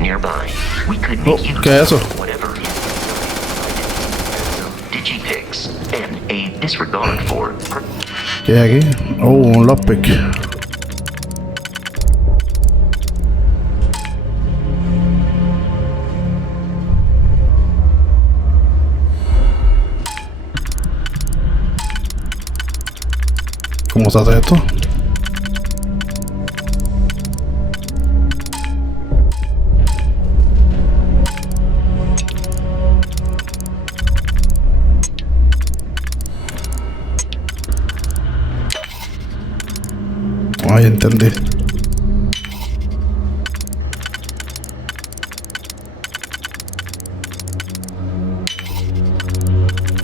nearby. We could make use ¿qué es eso? of whatever is digipicks and a disregard for. ¿Qué hay aquí? Oh, un lockpick. ¿Cómo se hace esto? Ay, entendí.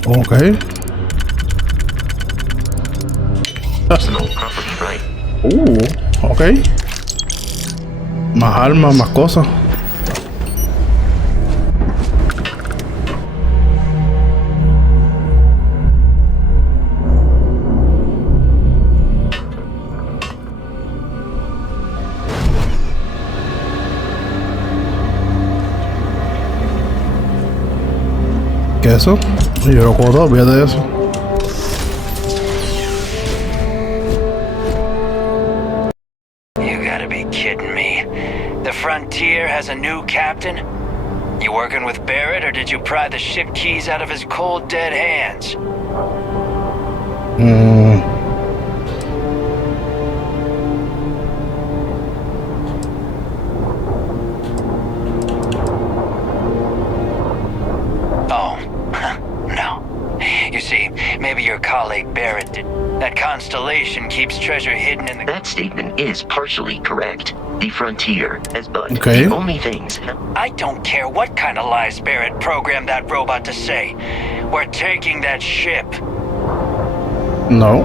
Ok. Personal property right. Ok. Más armas, más cosas. ¿Qué es eso? Yo lo cojo, olvídate de eso. You gotta be kidding me. The Frontier has a new captain? You working with Barrett, or did you pry the ship keys out of his cold, dead hands? Oh, no. You see, maybe your colleague Barrett did. That constellation keeps treasure hidden in the... That statement is partially correct. The Frontier has but Okay. the only things. I don't care what kind of lies Barrett programmed that robot to say. We're taking that ship. No.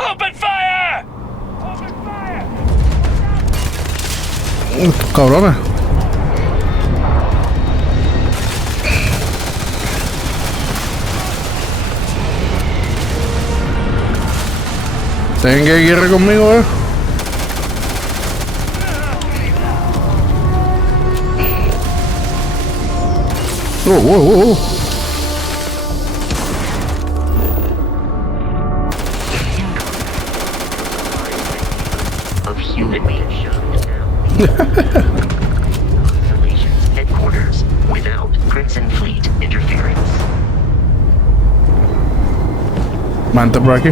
Open fire! Open fire! Estos cabrones. Tienen que guerra conmigo, Of human being shut down. Constellation's headquarters without Crimson Fleet interference. Manta por aquí.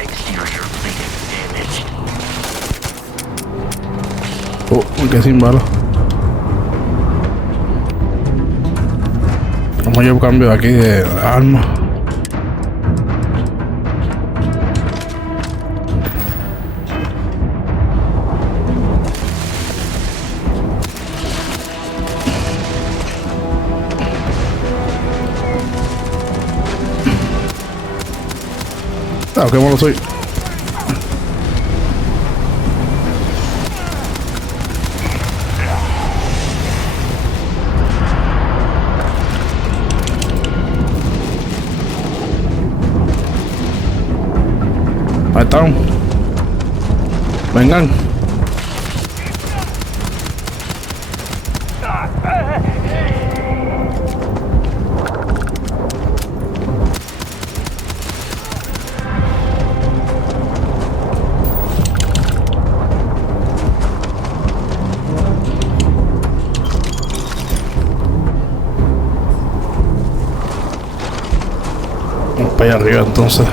Exterior plating damaged. Oh, que sin bala. Como yo cambio aquí de arma. Ah, qué malo soy. Ahí están. Vengan. Vamos para allá arriba entonces.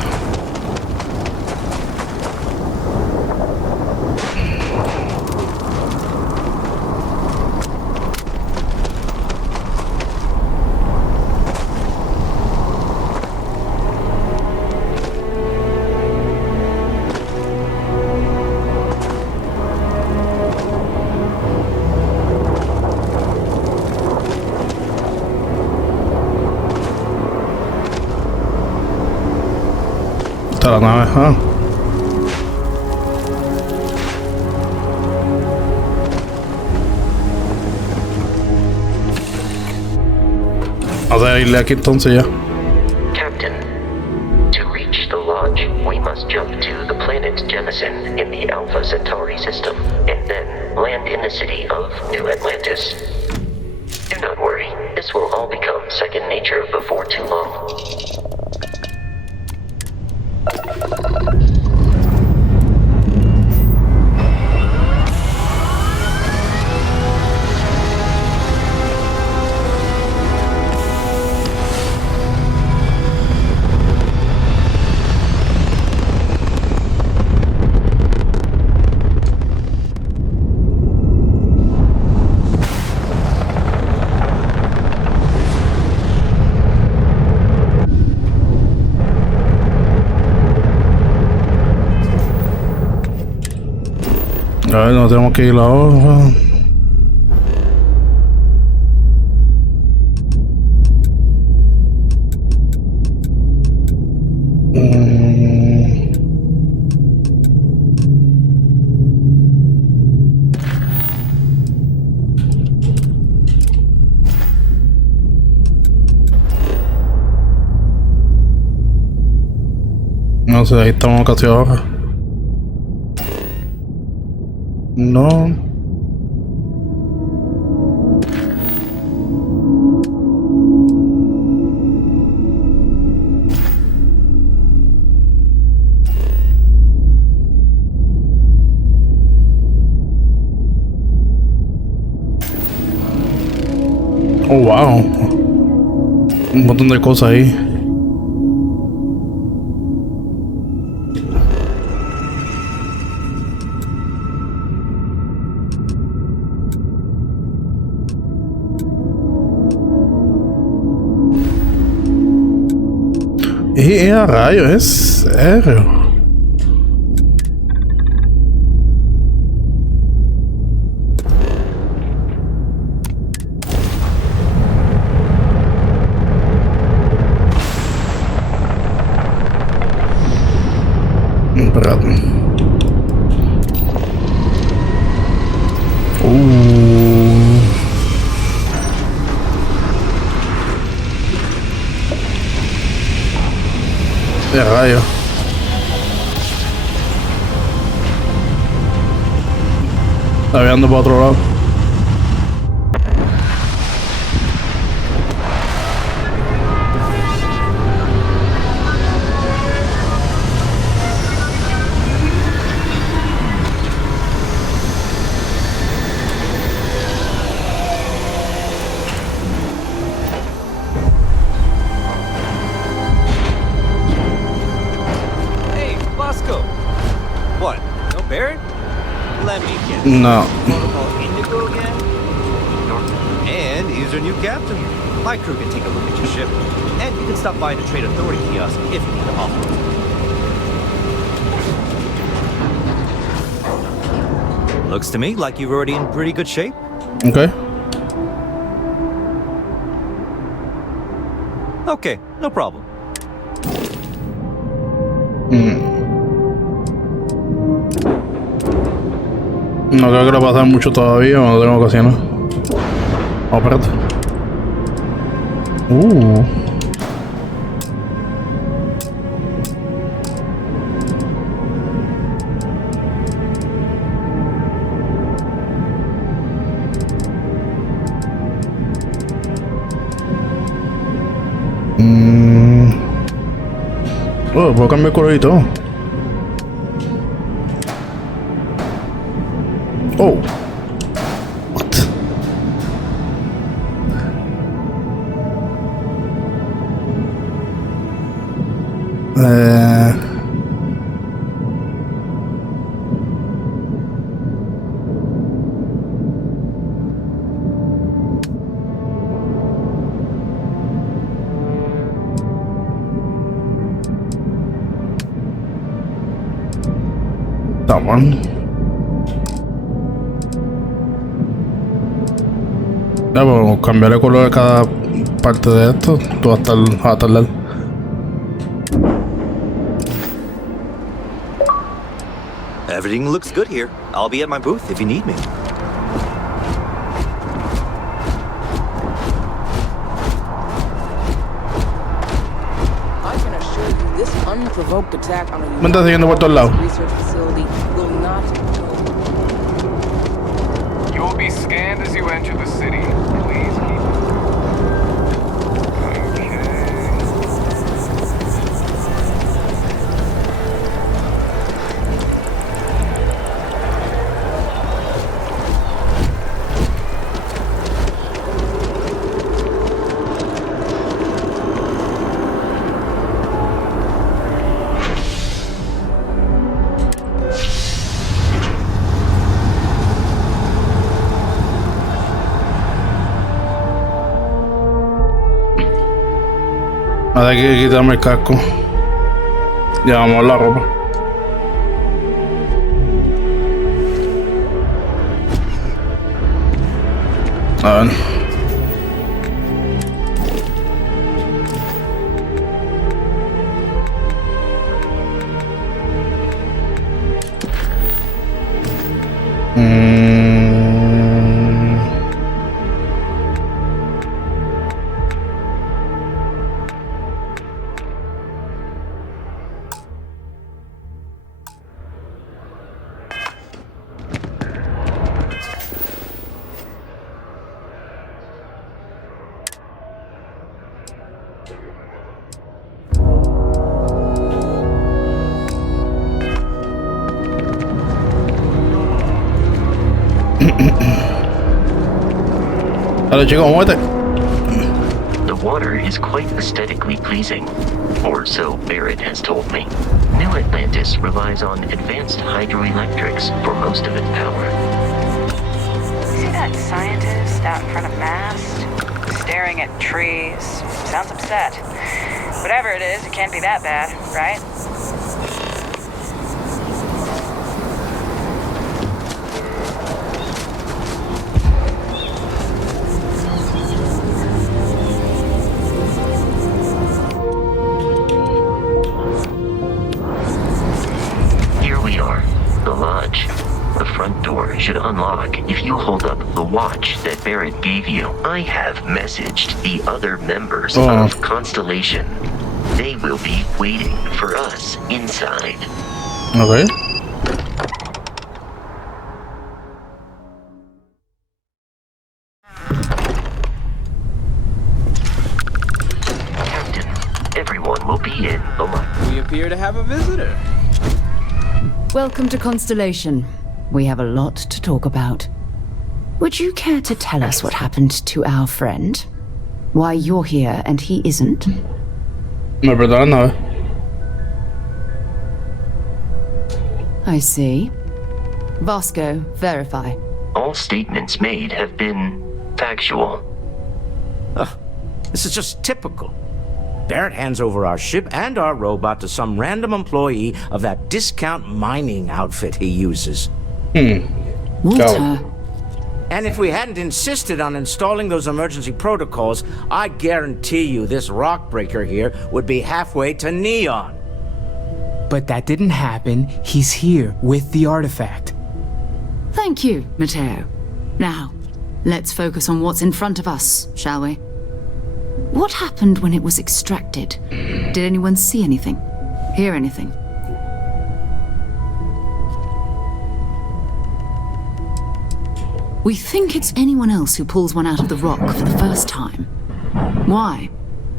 Está la nave, Vamos a irle aquí entonces ya. Captain, to reach the lodge, we must jump to the planet Jemison in the Alpha Centauri system, and then land in the city of New Atlantis. Do not worry, this will all become second nature before too long. A ver, no tenemos que ir la hoja. No sé, ahí estamos casi abajo. No. Oh, wow. Un montón de cosas ahí. Y a rayos, es serio. Espérate. De rayo. Está viendo para otro lado. No. Protocol Indigo again? And he's our new captain. My crew can take a look at your ship. And you can stop by the Trade Authority kiosk if you need a hop. Looks to me like you're already in pretty good shape. Okay. Okay, no problem. No creo que lo pasen mucho todavía, no tengo ocasión. Oh, espérate. Oh, puedo cambiar color y todo. Oh. What? That one. Ya, pues cambiar el color de cada parte de esto, tú vas a tardar. Everything looks good here. I'll be at my booth if you need me. unprovoked attack on a Me está siguiendo por todos lados. research facility will not. You will be scanned as you enter the city. Please keep. Okay. Ahora hay que quitarme el casco. Llevamos la ropa. A ver. Dale, chico, muévete. The water is quite aesthetically pleasing, or so Barrett has told me. New Atlantis relies on advanced hydroelectrics for most of its power. See that scientist out in front of mast? Staring at trees. Sounds upset. Whatever it is, it can't be that bad, right? Here we are, the lodge. The front door should unlock if you hold up the watch that Barrett gave you. I have messaged the other members of Constellation. They will be waiting for us inside. Okay. Captain, everyone will be in the lodge. We appear to have a visitor. Welcome to Constellation. We have a lot to talk about. Would you care to tell us what happened to our friend? Why you're here and he isn't? Me perdonan, no. I see. Vasco, verify. All statements made have been factual. This is just typical. Barrett hands over our ship and our robot to some random employee of that discount mining outfit he uses. Walter. And if we hadn't insisted on installing those emergency protocols, I guarantee you this rock breaker here would be halfway to Neon. But that didn't happen. He's here with the artifact. Thank you, Matteo. Now, let's focus on what's in front of us, shall we? What happened when it was extracted? Did anyone see anything? Hear anything? We think it's anyone else who pulls one out of the rock for the first time. Why?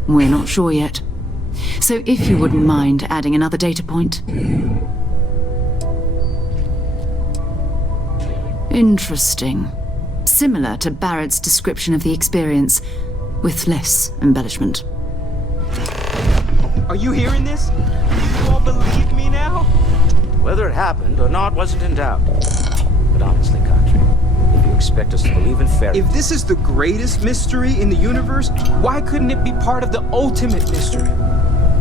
We're not sure yet. So if you wouldn't mind adding another data point. Interesting. Similar to Barrett's description of the experience, with less embellishment. Are you hearing this? Do you all believe me now? Whether it happened or not wasn't in doubt. But honestly, Country, if you expect us to believe in fairy... If this is the greatest mystery in the universe, why couldn't it be part of the ultimate mystery?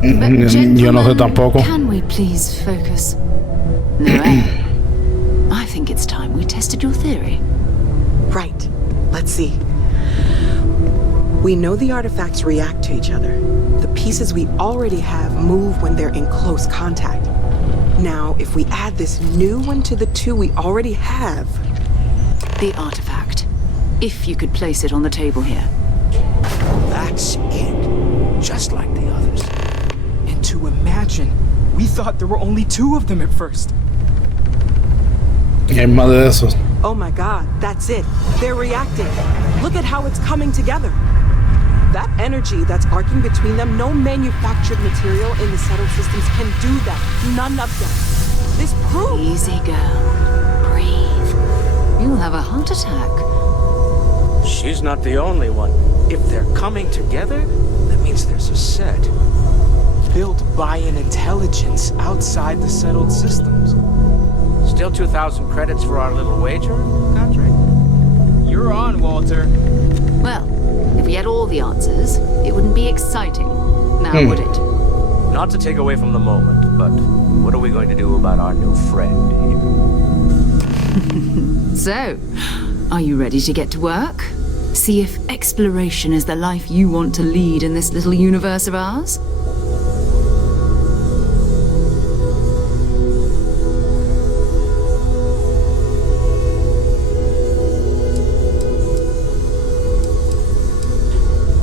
But Yo no sé tampoco. Can we please focus? Noel, I think it's time we tested your theory. Right. Let's see. We know the artifacts react to each other. The pieces we already have move when they're in close contact. Now, if we add this new one to the two we already have... The artifact. If you could place it on the table here. That's it. Just like the others. And to imagine reaction. We thought there were only 2 of them at first. Y hay más de esos. Oh my god, that's it. They're reacting. Look at how it's coming together. That energy that's arcing between them, no manufactured material in the settled systems can do that. None of them. This proves... Easy, girl. Breathe. You'll have a heart attack. She's not the only one. If they're coming together, that means there's a set. Built by an intelligence outside the settled systems. Still 2,000 credits for our little wager, Contract? You're on, Walter. Well, if we had all the answers, it wouldn't be exciting. Now, would it? Not to take away from the moment, but what are we going to do about our new friend here? So, are you ready to get to work? See if exploration is the life you want to lead in this little universe of ours?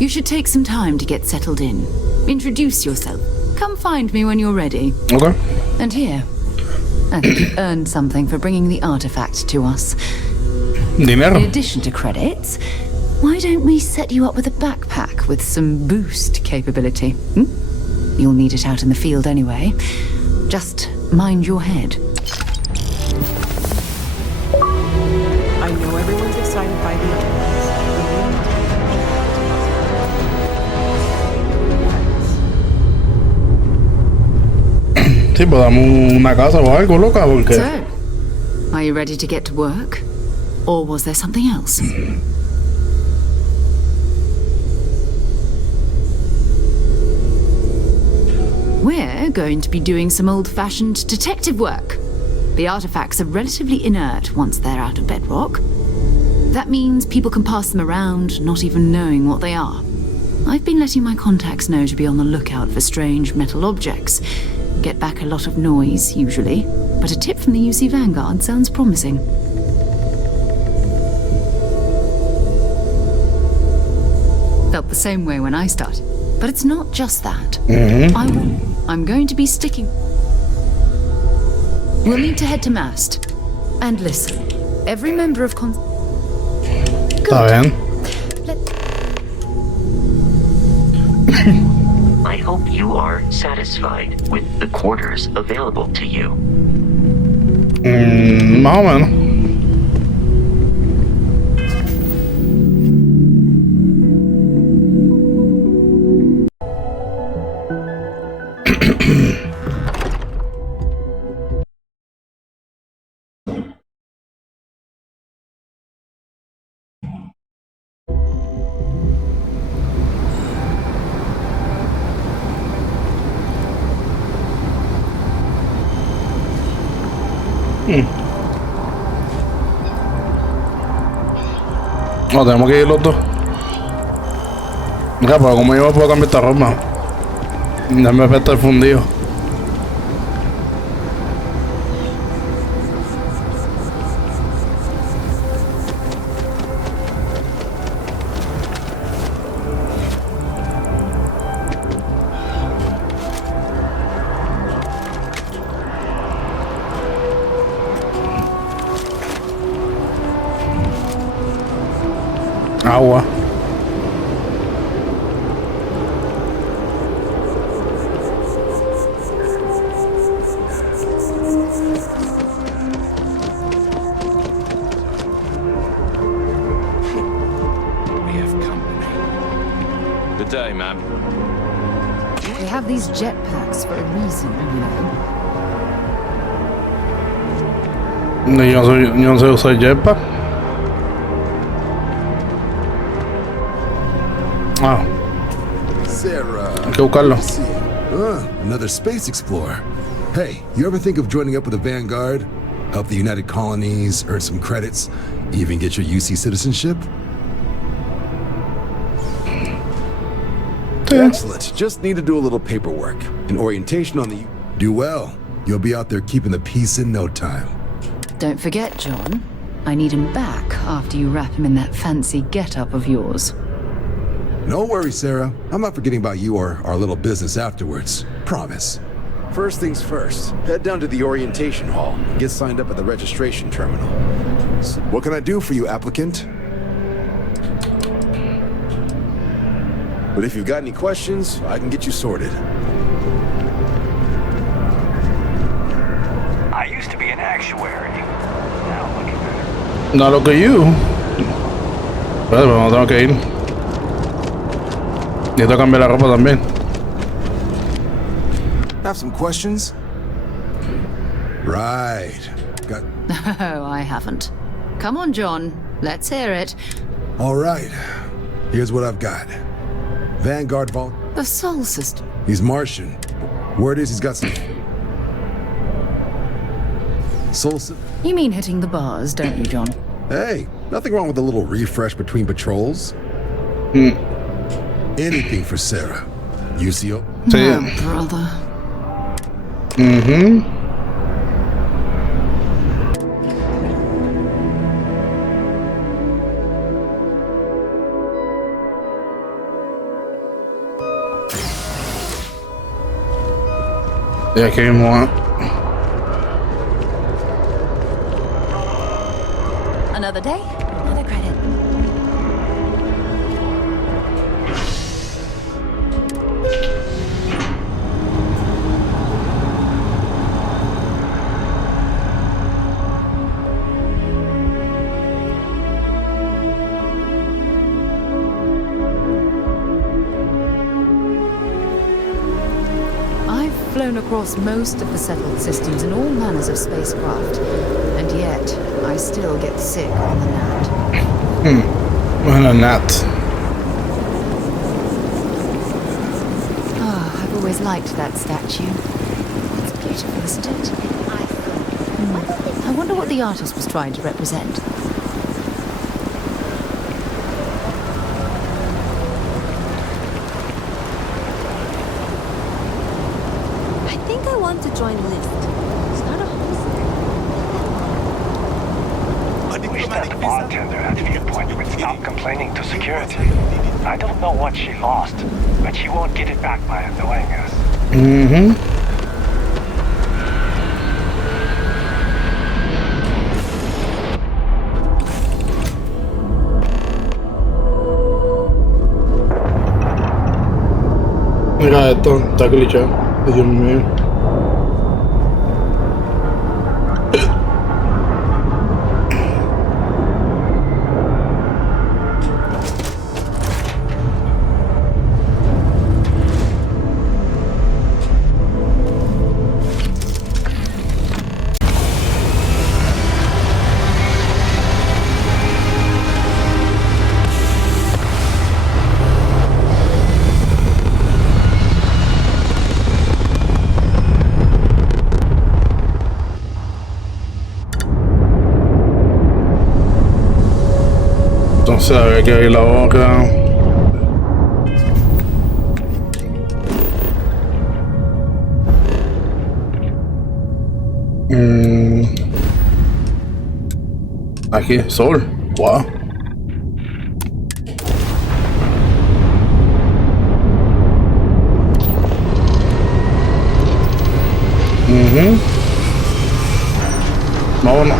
You should take some time to get settled in. Introduce yourself. Come find me when you're ready. Okay. And here, I think you've earned something for bringing the artifact to us. Dinero. In addition to credits, why don't we set you up with a backpack with some boost capability? You'll need it out in the field anyway. Just mind your head. I know everyone's excited by the artifacts. Sí, pues dame una casa o algo, loca, porque... So, are you ready to get to work? Or was there something else? We're going to be doing some old-fashioned detective work. The artifacts are relatively inert once they're out of bedrock. That means people can pass them around, not even knowing what they are. I've been letting my contacts know to be on the lookout for strange metal objects. Get back a lot of noise, usually, but a tip from the UC Vanguard sounds promising. Felt the same way when I started, but it's not just that. I'm going to be sticking. We'll need to head to Mast. And listen, every member of Está bien. I hope you are satisfied with the quarters available to you. Más o menos. No, tenemos que ir los dos. Mira, pero como yo me puedo cambiar esta ropa. Déjame ver estar fundido. Agua. We have company. Good day, ma'am. We have these jetpacks for a reason, you know. Yo no sé usar jetpack. Ah. Sarah. Hay que buscarlo. Another space explorer. Hey, you ever think of joining up with the Vanguard? Help the United Colonies, earn some credits, even get your UC citizenship? Excellent. Just need to do a little paperwork. An orientation on the... Do well. You'll be out there keeping the peace in no time. Don't forget, John. I need him back after you wrap him in that fancy get-up of yours. No worries, Sarah. I'm not forgetting about you or our little business afterwards. Promise. First things first, head down to the orientation hall and get signed up at the registration terminal. So, what can I do for you, applicant? But if you've got any questions, I can get you sorted. I used to be an actuary. Now look at that. No, look at you. Espérate, pero no tengo que ir. Necesito cambiar la ropa también. Have some questions? Right. Got... Oh, I haven't. Come on, John. Let's hear it. All right. Here's what I've got. Vanguard Vault. The Sol system. He's Martian. Word is he's got some... Soul... You mean hitting the bars, don't you, John? Hey, nothing wrong with a little refresh between patrols. Anything for Sarah. UCO? Oh, brother. Yeah, que mismo. Another day, another credit. Flown across most of the settled systems in all manners of spacecraft, and yet I still get sick on the gnat. On a gnat. Ah, I've always liked that statue. It's beautiful, isn't it? I wonder what the artist was trying to represent. To join list. Start a homestead. Wish that the bartender at Viewpoint would stop complaining to security. I don't know what she lost, but she won't get it back by annoying us. Mira esto, está glitchado. Dios mío. Entonces había que abrir la boca. Aquí, sol. Wow. Vámonos.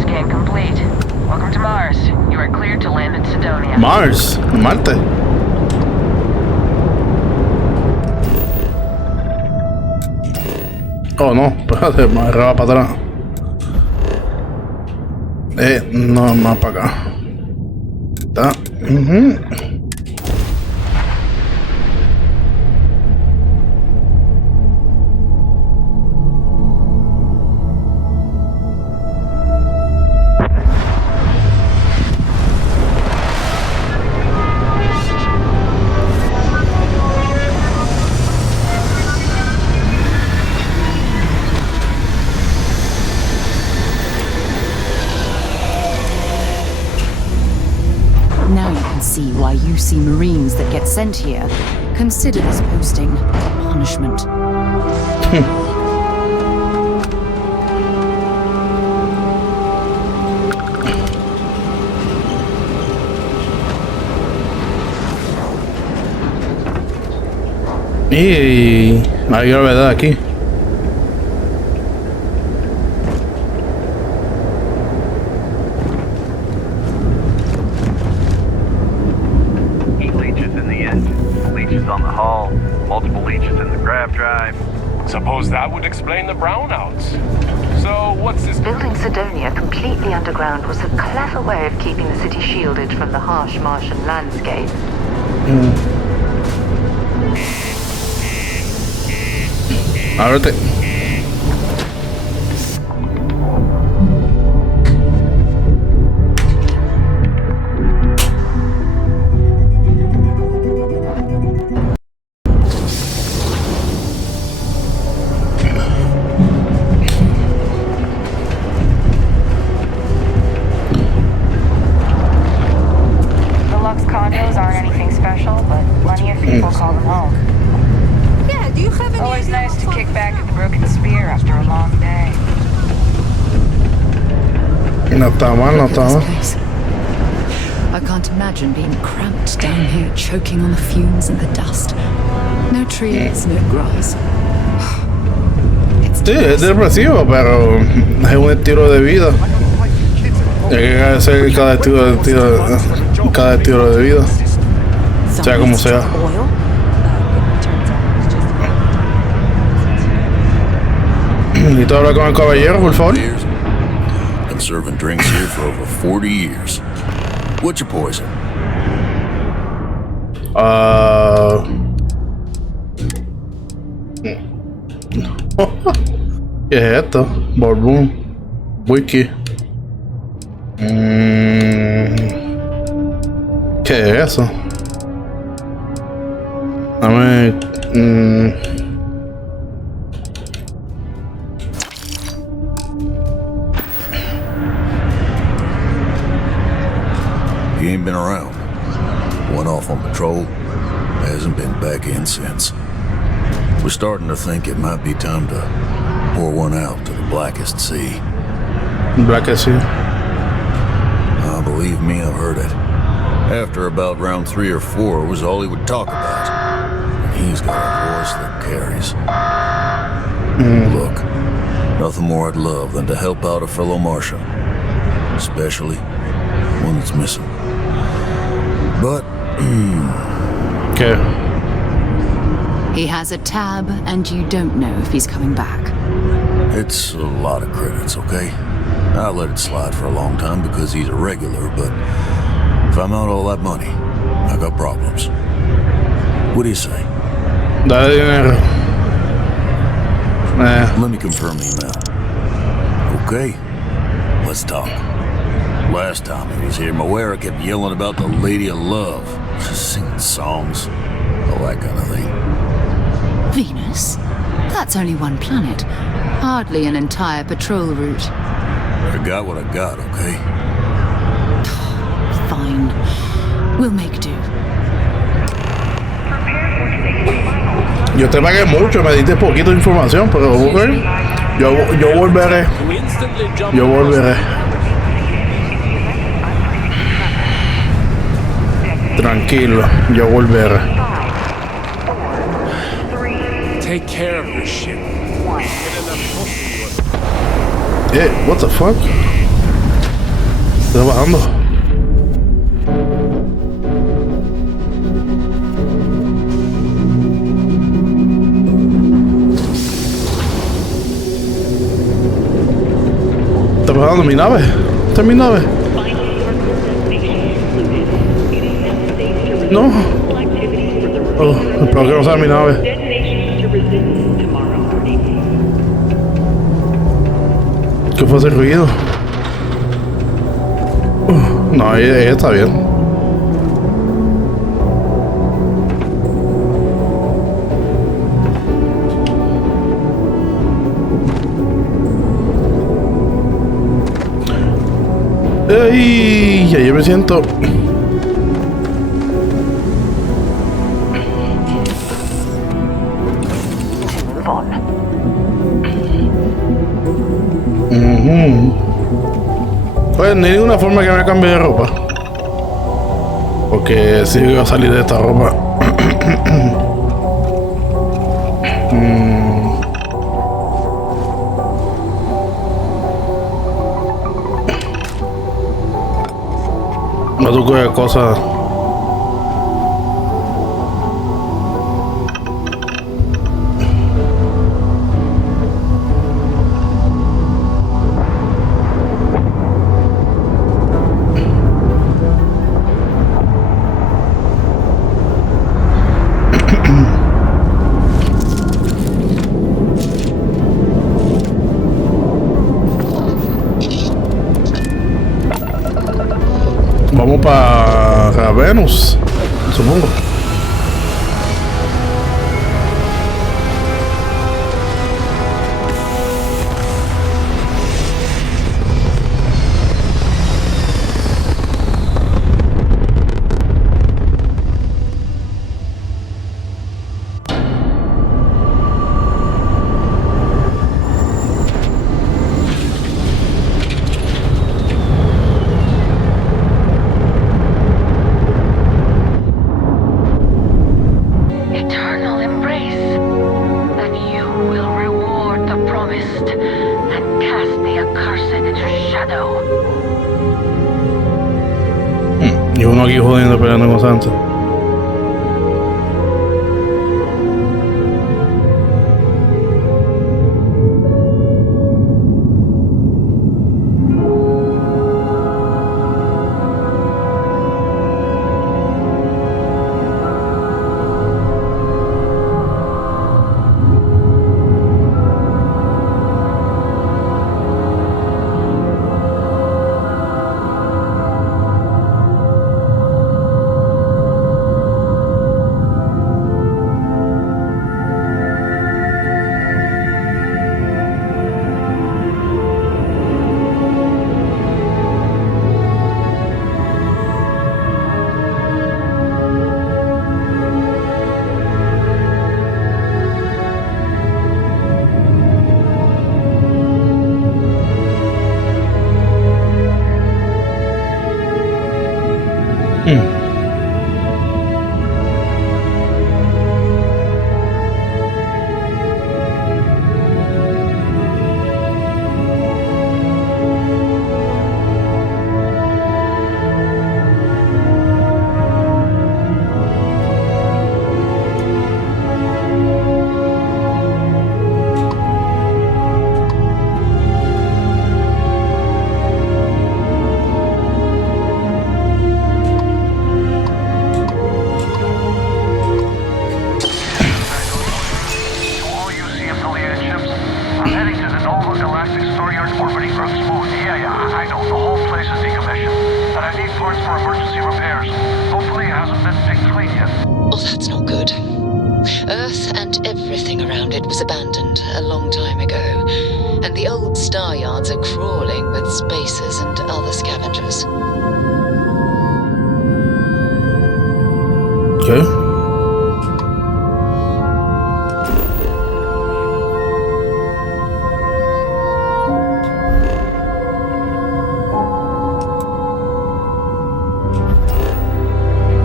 Scan complete. Welcome to Mars. You are cleared to land in Sidonia. Mars, Marte. Oh no, espérate, me agarraba para atrás. No, más para acá. Está. Now you can see why you see Marines that get sent here consider this posting punishment. Y hay gravedad aquí. Heat leeches in the engine, leeches on the hull, multiple leeches in the grav drive. Suppose that would explain the brownouts. So, what's this? Building Sidonia completely underground was a clever way of keeping the city shielded from the harsh Martian landscape. Ábrete. Deluxe condos aren't anything special, but plenty of people call them home. Yeah, do you have any Always idea nice how to far- kick back at the Broken Spear after a long day. No está mal, no está mal. Place. I can't imagine being cramped down here, choking on the fumes and the dust. No trees, no grass. Sí, es depresivo, pero es un estilo de vida. Hay que agradecer cada estilo de vida, sea como sea. ¿Y tú hablas con el caballero, por favor? Been serving drinks here for over 40 years. What's your poison? ¿Qué es esto? Bourbon. Whisky. ¿Qué es eso? Dame... He ain't been around. Went off on patrol. Hasn't been back in since. We're starting to think it might be time to pour one out to the Blackest Sea. Blackest Sea? Believe me, I've heard it. After about round 3 or 4 was all he would talk about. And he's got a voice that carries. Look, nothing more I'd love than to help out a fellow Martian. Especially one that's missing. But... Okay. He has a tab, and you don't know if he's coming back. It's a lot of credits, okay? I let it slide for a long time because he's a regular, but if I'm out all that money, I got problems. What do you say? Dale dinero. Let me confirm the amount. Okay, let's talk. Last time he was here, Moera kept yelling about the Lady of Love, just singing songs, all that kind of thing. Venus? That's only one planet. Hardly an entire patrol route. I got what I got, okay? Fine. We'll make do. Yo te pagué mucho, me diste poquito de información, pero okay. Yo volveré. Yo volveré. Tranquilo, yo volveré. Take care of your ship. What the fuck? Está bajando. Está bajando mi nave. Esta es mi nave. No. Oh, espero que no sea mi nave. ¿Qué fue ese ruido? No, ella está bien. ¡Ey! Ya yo me siento... no hay ninguna forma que me cambie de ropa. Porque si voy a salir de esta ropa. No toco de cosas. Vamos para Venus, supongo. Y uno aquí jodiendo peleando con Santa. Oh, that's not good. Earth and everything around it was abandoned a long time ago, and the old star yards are crawling with spacers and other scavengers. Okay.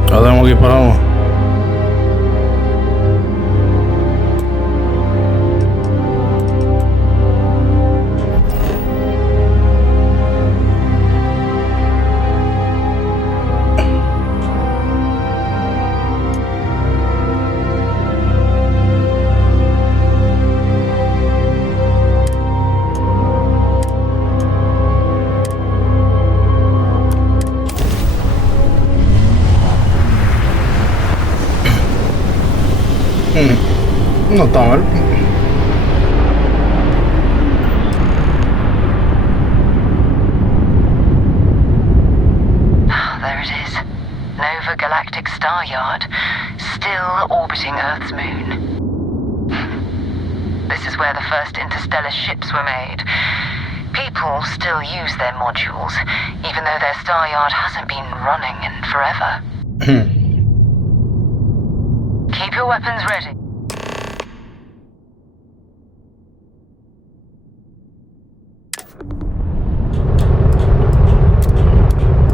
Tenemos que ir para abajo. No está mal. There it is. Nova Galactic Star Yard, still orbiting Earth's moon. This is where the first interstellar ships were made. People still use their modules, even though their star yard hasn't been running in forever. Keep your weapons ready.